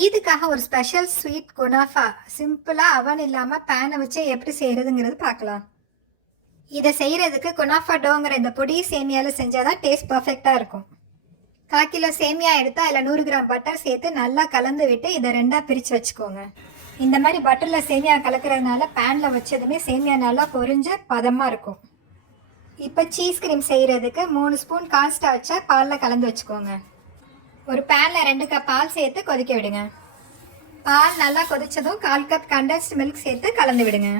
ஈதுக்காக ஒரு special sweet kunafa சிம்பிளாக அவன் இல்லாமல் பேனை வச்சு எப்படி செய்கிறதுங்கிறது பார்க்கலாம். இதை செய்கிறதுக்கு குனாஃபா டோங்கிற இந்த பொடி சேமியாவில் செஞ்சால் தான் டேஸ்ட் பர்ஃபெக்டாக இருக்கும். 1/4 கிலோ சேமியா எடுத்து அதில் 100 கிராம் பட்டர் சேர்த்து நல்லா கலந்து விட்டு இதை 2ஆக பிரித்து வச்சுக்கோங்க. இந்த மாதிரி பட்டரில் சேமியா கலக்கிறதுனால பேனில் வச்சதுமே சேமியா நல்லா பொரிஞ்ச பதமாக இருக்கும். இப்போ சீஸ் கிரீம் செய்கிறதுக்கு 3 ஸ்பூன் கான்ஸ்டா வச்சா பாலில் கலந்து வச்சுக்கோங்க. ஒரு பேனில் 2 கப் பால் சேர்த்து கொதிக்க விடுங்க. பால் நல்லா கொதிச்சதும் 1/4 கப் கண்டென்ஸ்டு மில்க் சேர்த்து கலந்து விடுங்க.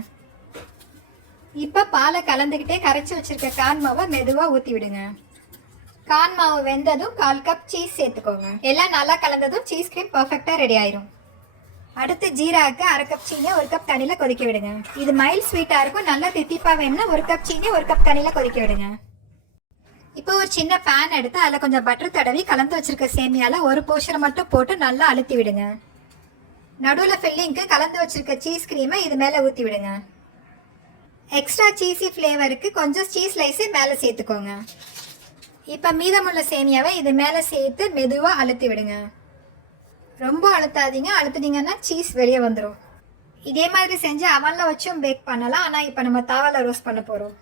இப்போ பாலை கலந்துக்கிட்டே கரைச்சி வச்சிருக்க கார்ன் மாவை மெதுவாக ஊற்றி விடுங்க. கார்ன் மாவு வெந்ததும் 1/4 கப் சீஸ் சேர்த்துக்கோங்க. எல்லாம் நல்லா கலந்ததும் சீஸ் கிரீம் பர்ஃபெக்டாக ரெடி ஆயிரும். அடுத்து ஜீராவுக்கு 1/2 கப் சீனி 1 கப் தண்ணியில் கொதிக்க விடுங்க. இது மைல்ட் ஸ்வீட்டாக இருக்கும். நல்லா தித்திப்பாக வேணும்னா 1 கப் சீனி 1 கப் தண்ணியில் கொதிக்க விடுங்க. இப்போ ஒரு சின்ன பேன் எடுத்து அதில் கொஞ்சம் பட்டர் தடவி கலந்து வச்சிருக்க சேமியாவில் ஒரு போர்ஷனை மட்டும் போட்டு நல்லா அழுத்தி விடுங்க. நடுவில் ஃபில்லிங்க்கு கலந்து வச்சிருக்க சீஸ் கிரீமை இது மேலே ஊற்றி விடுங்க. எக்ஸ்ட்ரா சீஸி ஃப்ளேவருக்கு கொஞ்சம் சீஸ் ஸ்லைஸு மேலே சேர்த்துக்கோங்க. இப்போ மீதமுள்ள சேமியாவை இது மேலே சேர்த்து மெதுவாக அழுத்தி விடுங்க. ரொம்ப அழுத்தாதீங்க, அழுத்துனீங்கன்னா சீஸ் வெளியே வந்துடும். இதே மாதிரி செஞ்சு அவனில் வச்சும் பேக் பண்ணலாம். ஆனால் இப்போ நம்ம தாவாவில் ரோஸ்ட் பண்ண போகிறோம்.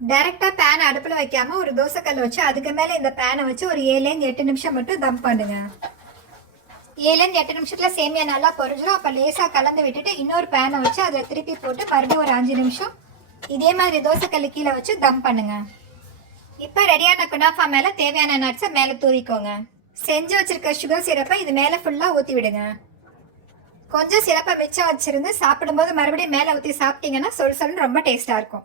டைரெக்டாக பேனை அடுப்பில் வைக்காமல் ஒரு தோசைக்கல் வச்சு அதுக்கு மேலே இந்த பேனை வச்சு ஒரு 7-8 நிமிஷம் மட்டும் தம் பண்ணுங்க. 7-8 நிமிஷத்தில் சேமியா நல்லா பொரிஞ்சிடும். அப்போ லேசாக கலந்து விட்டுட்டு இன்னொரு பேனை வச்சு அதை திருப்பி போட்டு மறுபடியும் ஒரு 5 நிமிஷம் இதே மாதிரி தோசைக்கல் கீழே வச்சு தம் பண்ணுங்க. இப்போ ரெடியான குனாஃபா மேலே தேவையான நட்ஸை மேலே தூவிக்கோங்க. செஞ்சு வச்சிருக்க சுகர் சிரப்பை இது மேலே ஃபுல்லாக ஊற்றி விடுங்க. கொஞ்சம் சிரப்பை மிச்சம் வச்சுருந்து சாப்பிடும்போது மறுபடியும் மேலே ஊற்றி சாப்பிட்டீங்கன்னா சொல் சொல்லுன்னு ரொம்ப டேஸ்ட்டாக இருக்கும்.